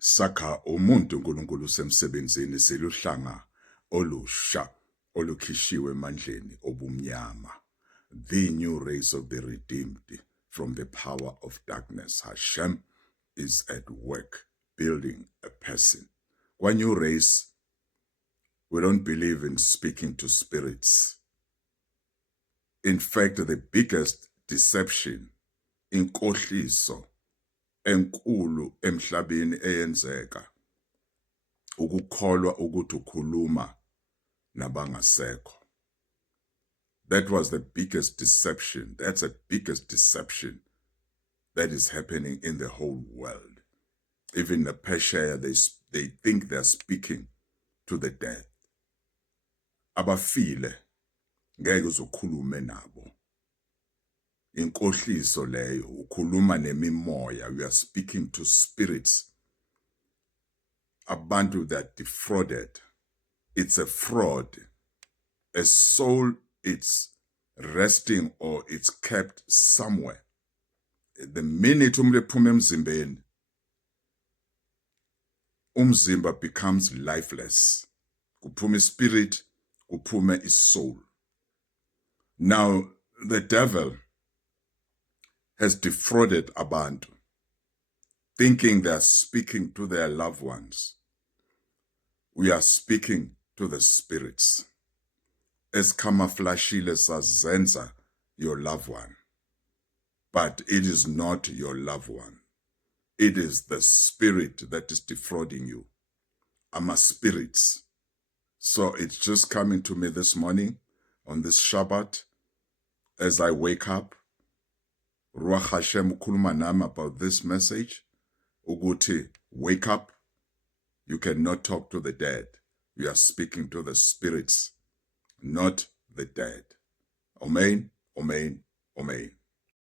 sakha umuntu uNkulunkulu semsebenzini siluhlanga olusha olukhishiwe emandleni obumnyama, the new race of the redeemed from the power of darkness. Hashem is at work building a person. One new race, we don't believe in speaking to spirits. In fact, the biggest deception, inkohliso enkulu emhlabeni eyenzeka, ukukholwa ukuthi ukhuluma nabangasekho. That was the biggest deception. That's the biggest deception that is happening in the whole world. Even the Persia, they think they're speaking to the dead. Abafile ngeke uzokhulume nabo. Inkohliso leyo ukhuluma nemimoya. We are speaking to spirits. Abantu that defrauded. It's a fraud. A soul, it's resting or it's kept somewhere. The minute uphuma emzimbeni, umzimba becomes lifeless. Kuphume spirit, kuphume is soul. Now, the devil has defrauded abantu, thinking they are speaking to their loved ones. We are speaking to the spirits. Eskamaflashile sazenza your loved one. But it is not your loved one. It is the spirit that is defrauding you. I'm a spirit. So it's just coming to me this morning on this Shabbat as I wake up. Ruach Hashem ukhuluma nami about this message. Uguti, wake up. You cannot talk to the dead. We are speaking to the spirits, not the dead. Amen, amen, amen.